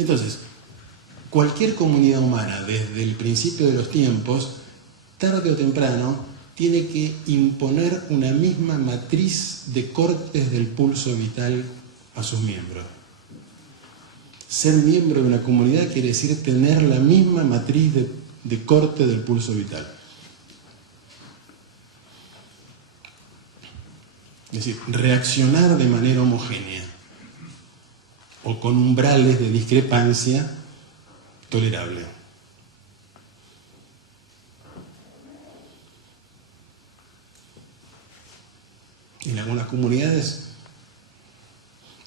Entonces, cualquier comunidad humana, desde el principio de los tiempos, tarde o temprano, tiene que imponer una misma matriz de cortes del pulso vital a sus miembros. Ser miembro de una comunidad quiere decir tener la misma matriz de corte del pulso vital. Es decir, reaccionar de manera homogénea o con umbrales de discrepancia tolerable. En algunas comunidades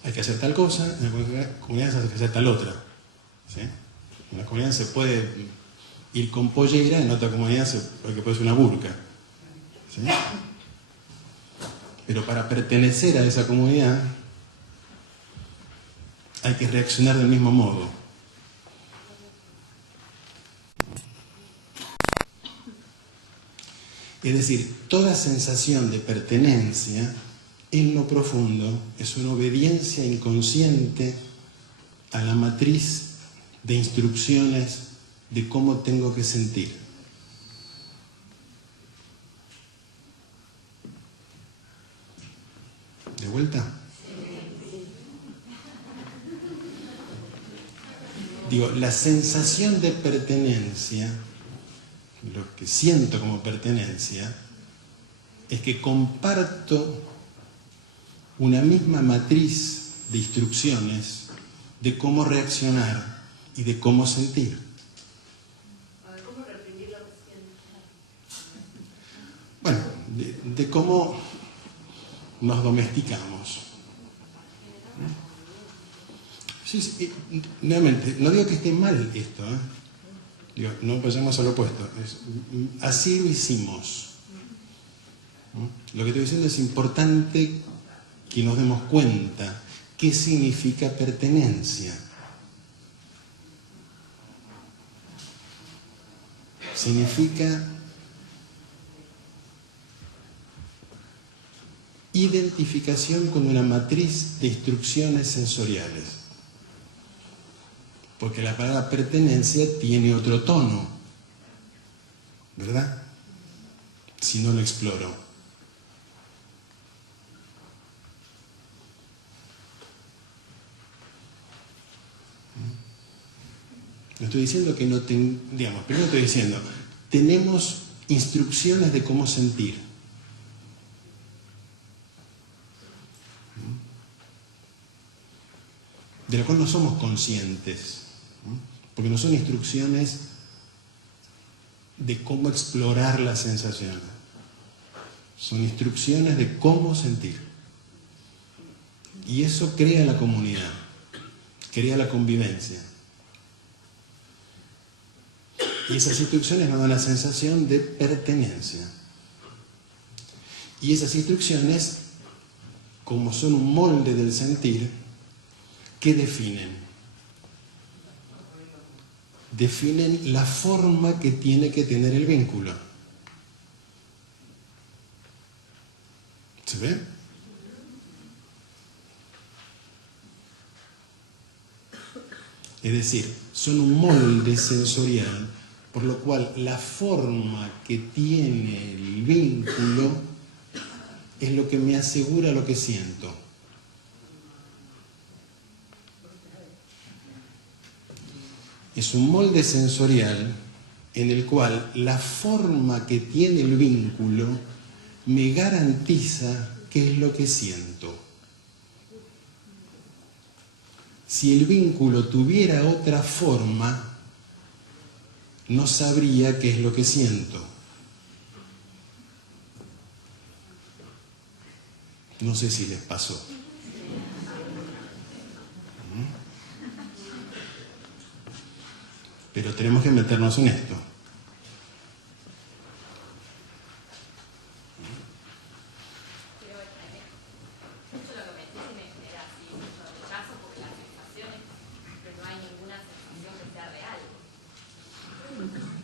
hay que hacer tal cosa, en algunas comunidades hay que hacer tal otra. ¿Sí? En una comunidad se puede ir con pollera, en otra comunidad puede ser una burka. ¿Sí? Pero para pertenecer a esa comunidad hay que reaccionar del mismo modo. Es decir, toda sensación de pertenencia, en lo profundo, es una obediencia inconsciente a la matriz de instrucciones de cómo tengo que sentir. ¿De vuelta? Digo, la sensación de pertenencia, lo que siento como pertenencia, es que comparto una misma matriz de instrucciones de cómo reaccionar y de cómo sentir. ¿De cómo reprimir lo que sientes? Bueno, de cómo nos domesticamos. Sí, nuevamente, no digo que esté mal esto, ¿eh? Digo, no pasemos al opuesto. Así lo hicimos. Lo que estoy diciendo es importante que nos demos cuenta qué significa pertenencia. Significa identificación con una matriz de instrucciones sensoriales. Porque la palabra pertenencia tiene otro tono, ¿verdad? Si no lo exploro. No estoy diciendo que no digamos, primero estoy diciendo, tenemos instrucciones de cómo sentir. De la cual no somos conscientes, porque no son instrucciones de cómo explorar las sensaciones. Son instrucciones de cómo sentir. Y eso crea la comunidad, crea la convivencia. Y esas instrucciones nos dan la sensación de pertenencia. Y esas instrucciones, como son un molde del sentir, ¿qué definen? Definen la forma que tiene que tener el vínculo. ¿Se ve? Es decir, son un molde sensorial, por lo cual la forma que tiene el vínculo es lo que me asegura lo que siento. Es un molde sensorial en el cual la forma que tiene el vínculo me garantiza qué es lo que siento. Si el vínculo tuviera otra forma, no sabría qué es lo que siento. No sé si les pasó. Pero tenemos que meternos en esto.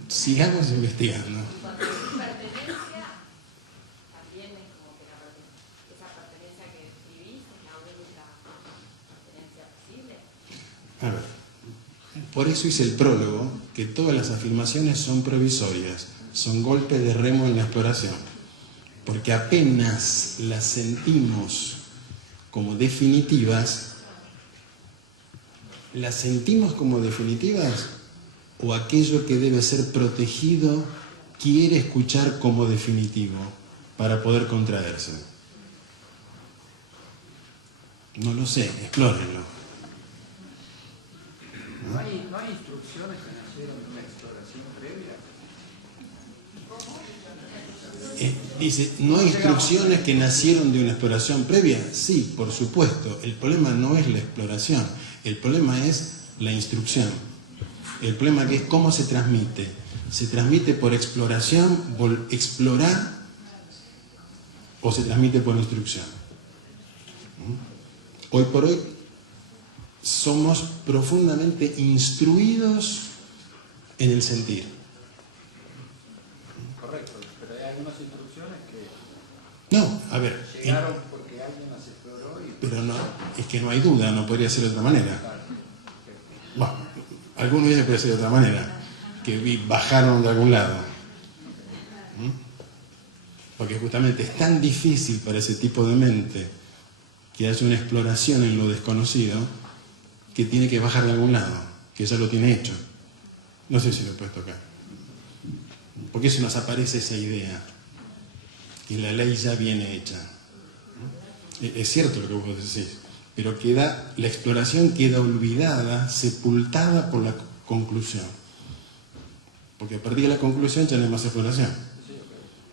Sigamos investigando. Cuando es pertenencia, también es como que esa pertenencia que describís es la única pertenencia posible. A ver, Por eso hice el prólogo, que todas las afirmaciones son provisorias, son golpes de remo en la exploración. Porque apenas las sentimos como definitivas, ¿las sentimos como definitivas o aquello que debe ser protegido quiere escuchar como definitivo para poder contraerse? No lo sé, explórenlo. ¿No hay instrucciones que nacieron de una exploración previa? Dice, ¿no hay instrucciones que nacieron de una exploración previa? Sí, por supuesto. El problema no es la exploración, el problema es la instrucción. El problema es cómo se transmite. ¿Se transmite por exploración, por explorar, o se transmite por instrucción? Hoy por hoy somos profundamente instruidos en el sentir. Correcto, pero hay algunas instrucciones que No, a ver. llegaron porque alguien las exploró y... Pero no, es que no hay duda, no podría ser de otra manera. Bueno, algunos dicen que puede ser de otra manera, que bajaron de algún lado. Porque justamente es tan difícil para ese tipo de mente que haya una exploración en lo desconocido, que tiene que bajar de algún lado, que ya lo tiene hecho. No sé si lo puedes tocar. Porque se nos aparece esa idea, y la ley ya viene hecha. Es cierto lo que vos decís, pero la exploración queda olvidada, sepultada por la conclusión. Porque a partir de la conclusión ya no hay más exploración.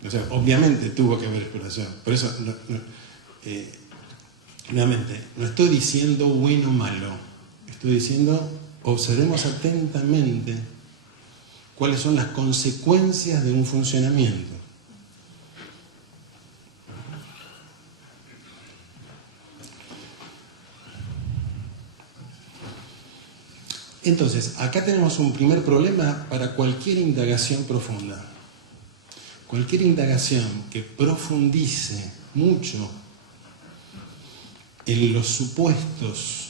O sea, obviamente tuvo que haber exploración. Por eso, nuevamente, no estoy diciendo bueno o malo. Estoy diciendo, observemos atentamente cuáles son las consecuencias de un funcionamiento. Entonces, acá tenemos un primer problema para cualquier indagación profunda. Cualquier indagación que profundice mucho en los supuestos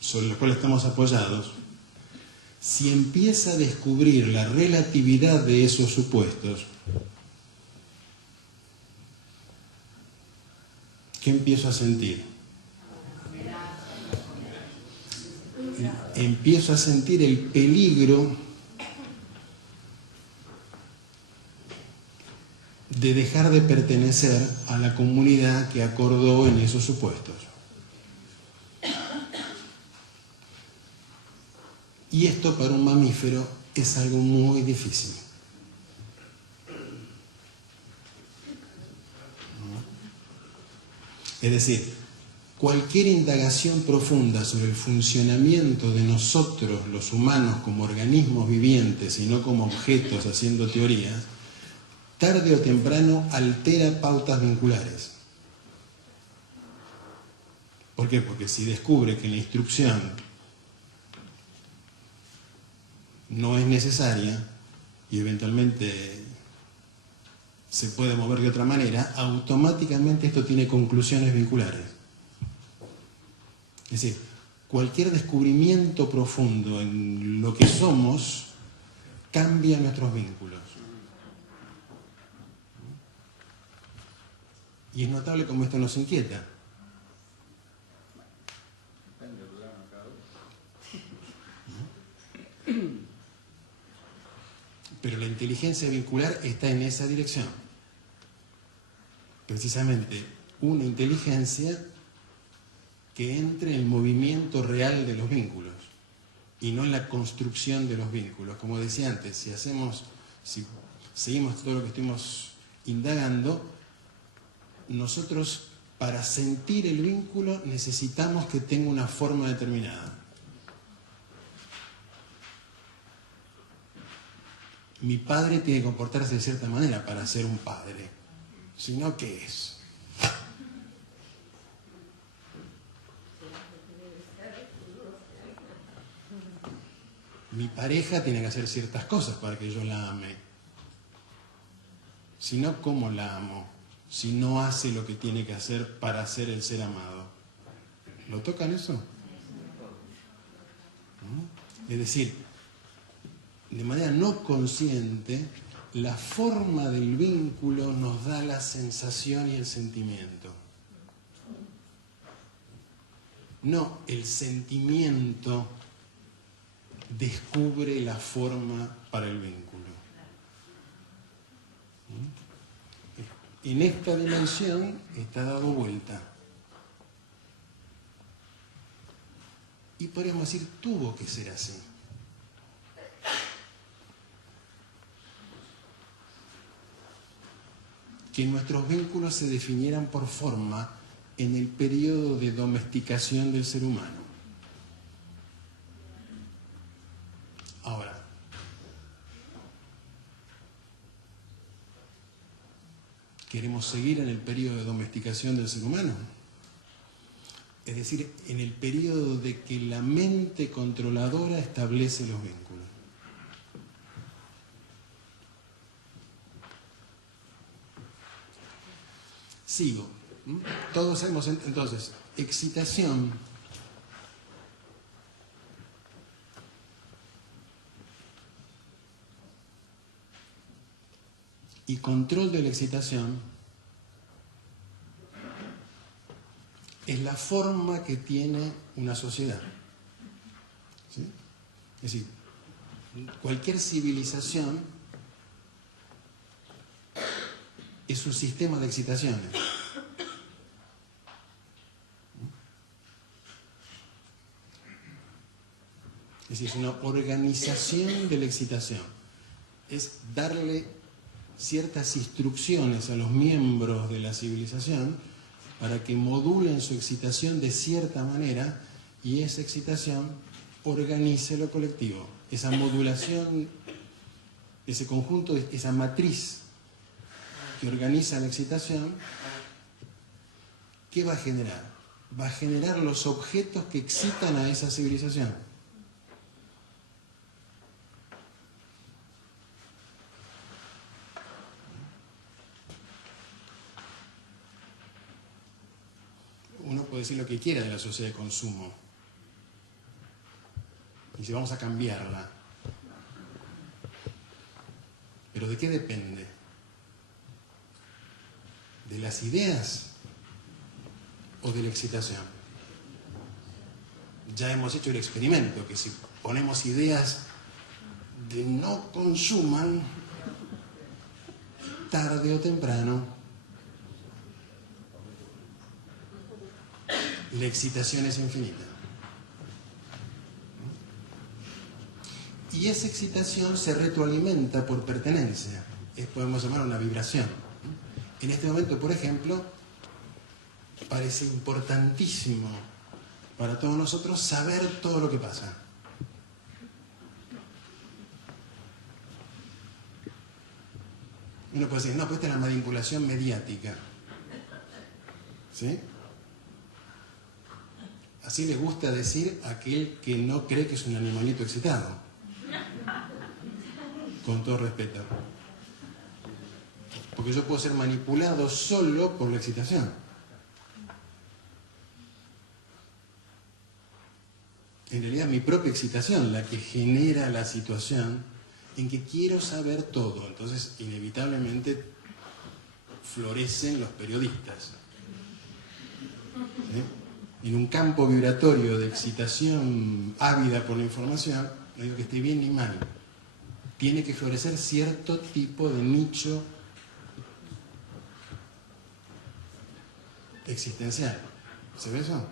sobre los cuales estamos apoyados, si empieza a descubrir la relatividad de esos supuestos, ¿qué empiezo a sentir? Empiezo a sentir el peligro de dejar de pertenecer a la comunidad que acordó en esos supuestos. Y esto para un mamífero es algo muy difícil. Es decir, cualquier indagación profunda sobre el funcionamiento de nosotros, los humanos, como organismos vivientes y no como objetos haciendo teorías, tarde o temprano altera pautas vinculares. ¿Por qué? Porque si descubre que la instrucción no es necesaria y eventualmente se puede mover de otra manera, automáticamente esto tiene conclusiones vinculares. Es decir, cualquier descubrimiento profundo en lo que somos cambia nuestros vínculos. Y es notable cómo esto nos inquieta. Pero la inteligencia vincular está en esa dirección. Precisamente una inteligencia que entre en el movimiento real de los vínculos y no en la construcción de los vínculos. Como decía antes, si seguimos todo lo que estuvimos indagando, nosotros para sentir el vínculo necesitamos que tenga una forma determinada. Mi padre tiene que comportarse de cierta manera para ser un padre. Si no, ¿qué es? Mi pareja tiene que hacer ciertas cosas para que yo la ame. Si no, ¿cómo la amo? si no hace lo que tiene que hacer para ser el ser amado? ¿Lo tocan eso? ¿No? Es decir, de manera no consciente, la forma del vínculo nos da la sensación y el sentimiento. No, el sentimiento descubre la forma para el vínculo. En esta dimensión está dado vuelta. Y podríamos decir, tuvo que ser así. Que nuestros vínculos se definieran por forma en el periodo de domesticación del ser humano. Ahora, ¿queremos seguir en el periodo de domesticación del ser humano? Es decir, en el periodo de que la mente controladora establece los vínculos. Sigo. Todos sabemos entonces, excitación y control de la excitación es la forma que tiene una sociedad. ¿Sí? Es decir, cualquier civilización es un sistema de excitaciones. Es decir, es una organización de la excitación. Es darle ciertas instrucciones a los miembros de la civilización para que modulen su excitación de cierta manera y esa excitación organice lo colectivo. Esa modulación, ese conjunto, esa matriz que organiza la excitación, ¿qué va a generar? Va a generar los objetos que excitan a esa civilización. Uno puede decir lo que quiera de la sociedad de consumo. Y si vamos a cambiarla. ¿Pero de qué depende? ¿De las ideas o de la excitación? Ya hemos hecho el experimento, que si ponemos ideas de no consuman, tarde o temprano, la excitación es infinita. Y esa excitación se retroalimenta por pertenencia. Podemos llamar una vibración. En este momento, por ejemplo, parece importantísimo para todos nosotros saber todo lo que pasa. Uno puede decir, no, pues esta es la manipulación mediática. ¿Sí? Así le gusta decir a aquel que no cree que es un animalito excitado. Con todo respeto. Porque yo puedo ser manipulado solo por la excitación. En realidad mi propia excitación, la que genera la situación en que quiero saber todo. Entonces, inevitablemente, florecen los periodistas. ¿Sí? En un campo vibratorio de excitación ávida por la información, no digo que esté bien ni mal, tiene que florecer cierto tipo de nicho existencial. ¿Se ve eso?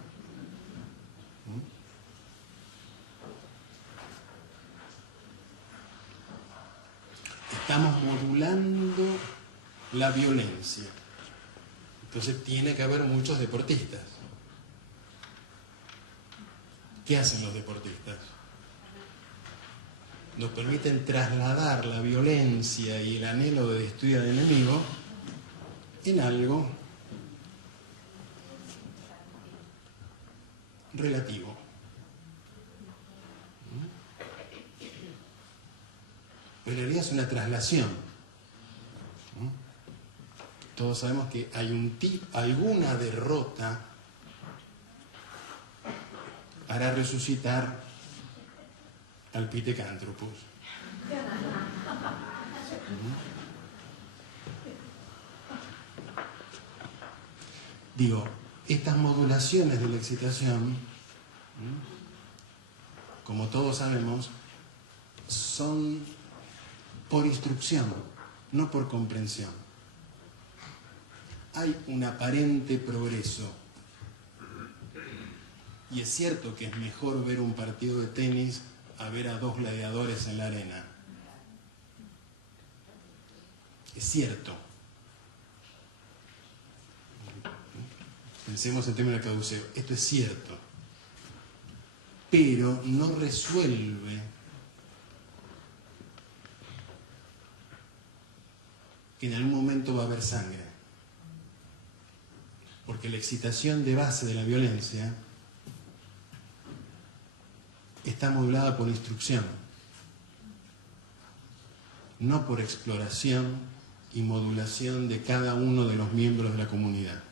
Estamos modulando la violencia. Entonces tiene que haber muchos deportistas. ¿Qué hacen los deportistas? Nos permiten trasladar la violencia y el anhelo de destruir al enemigo en algo relativo. Pero en realidad es una traslación. todos sabemos que hay alguna derrota hará resucitar al Pithecanthropus. Digo, estas modulaciones de la excitación, como todos sabemos, son por instrucción, no por comprensión. Hay un aparente progreso. Y es cierto que es mejor ver un partido de tenis a ver a dos gladiadores en la arena. Es cierto. Pensemos en términos de caduceo. Esto es cierto. Pero no resuelve que en algún momento va a haber sangre. Porque la excitación de base de la violencia está modulada por instrucción, no por exploración y modulación de cada uno de los miembros de la comunidad.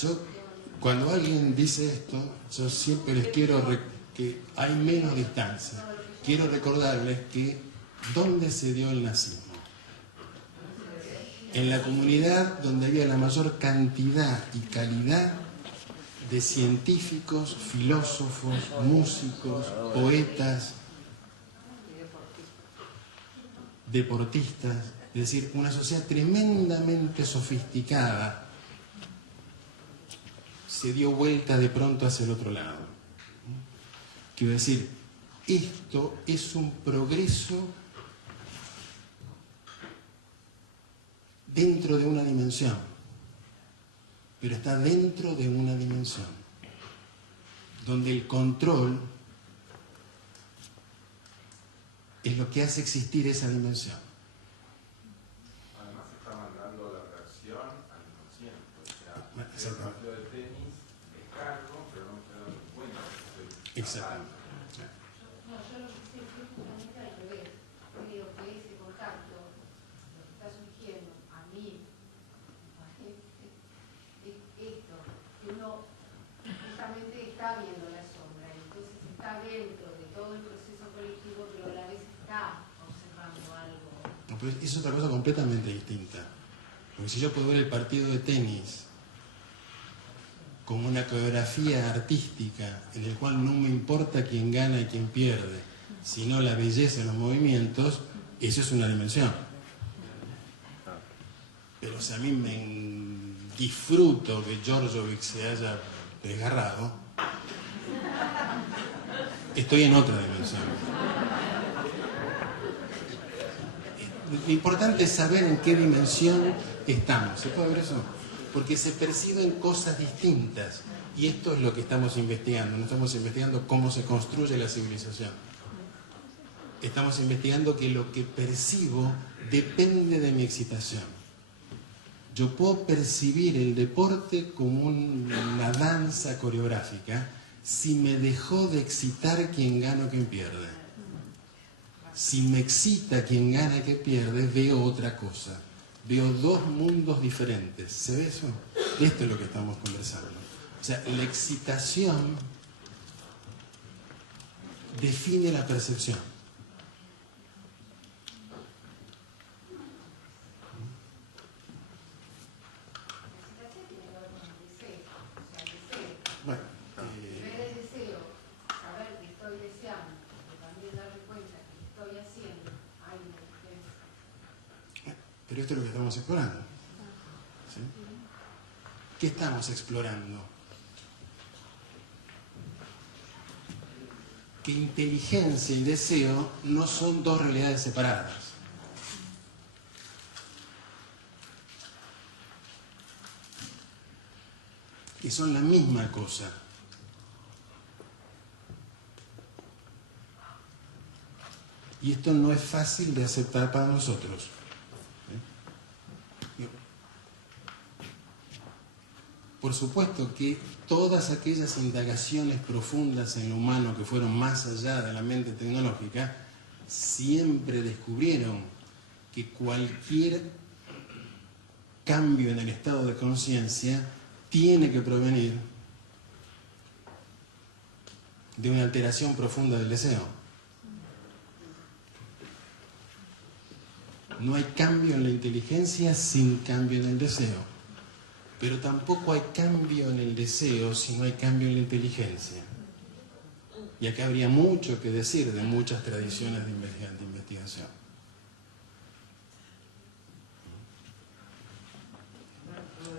Yo, cuando alguien dice esto, yo siempre les quiero que hay menos distancia. Quiero recordarles que ¿dónde se dio el nazismo? En la comunidad donde había la mayor cantidad y calidad de científicos, filósofos, músicos, poetas, deportistas, es decir, una sociedad tremendamente sofisticada se dio vuelta de pronto hacia el otro lado. Quiero decir, esto es un progreso dentro de una dimensión, pero está dentro de una dimensión, donde el control es lo que hace existir esa dimensión. Además está mandando la reacción al inconsciente, o sea, el partido de tenis descargo, pero no me estoy dando cuenta que estoy Exactamente. No, yo lo que sé es justamente al revés. Creo que ese contacto, lo que está surgiendo a mí, es esto, que uno justamente está viendo la sombra, y entonces está dentro de todo el proceso colectivo, pero a la vez está observando algo. No, pero es otra cosa completamente distinta. Porque si yo puedo ver el partido de tenis como una coreografía artística en el cual no me importa quién gana y quién pierde, sino la belleza de los movimientos, eso es una dimensión. Pero si a mí disfruto que Djordjevic se haya desgarrado, estoy en otra dimensión. Lo importante es saber en qué dimensión estamos. ¿Se puede ver eso? Porque se perciben cosas distintas. Y esto es lo que estamos investigando. No estamos investigando cómo se construye la civilización. Estamos investigando que lo que percibo depende de mi excitación. Yo puedo percibir el deporte como una danza coreográfica si me dejó de excitar quien gana o quien pierde. Si me excita quien gana y quien pierde, veo otra cosa. Veo dos mundos diferentes. ¿Se ve eso? Esto es lo que estamos conversando. O sea, la excitación define la percepción. Bueno, Ver el deseo, saber que estoy deseando, pero también darme cuenta que estoy haciendo, hay una diferencia. pero esto es lo que estamos explorando. ¿Sí? ¿Qué estamos explorando? Que inteligencia y deseo no son dos realidades separadas. Que son la misma cosa. Y esto no es fácil de aceptar para nosotros. Por supuesto que todas aquellas indagaciones profundas en lo humano que fueron más allá de la mente tecnológica siempre descubrieron que cualquier cambio en el estado de conciencia tiene que provenir de una alteración profunda del deseo. No hay cambio en la inteligencia sin cambio en el deseo. Pero tampoco hay cambio en el deseo si no hay cambio en la inteligencia. Y acá habría mucho que decir de muchas tradiciones de investigación.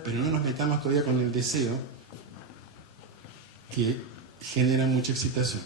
Pero no nos metamos todavía con el deseo, que genera mucha excitación.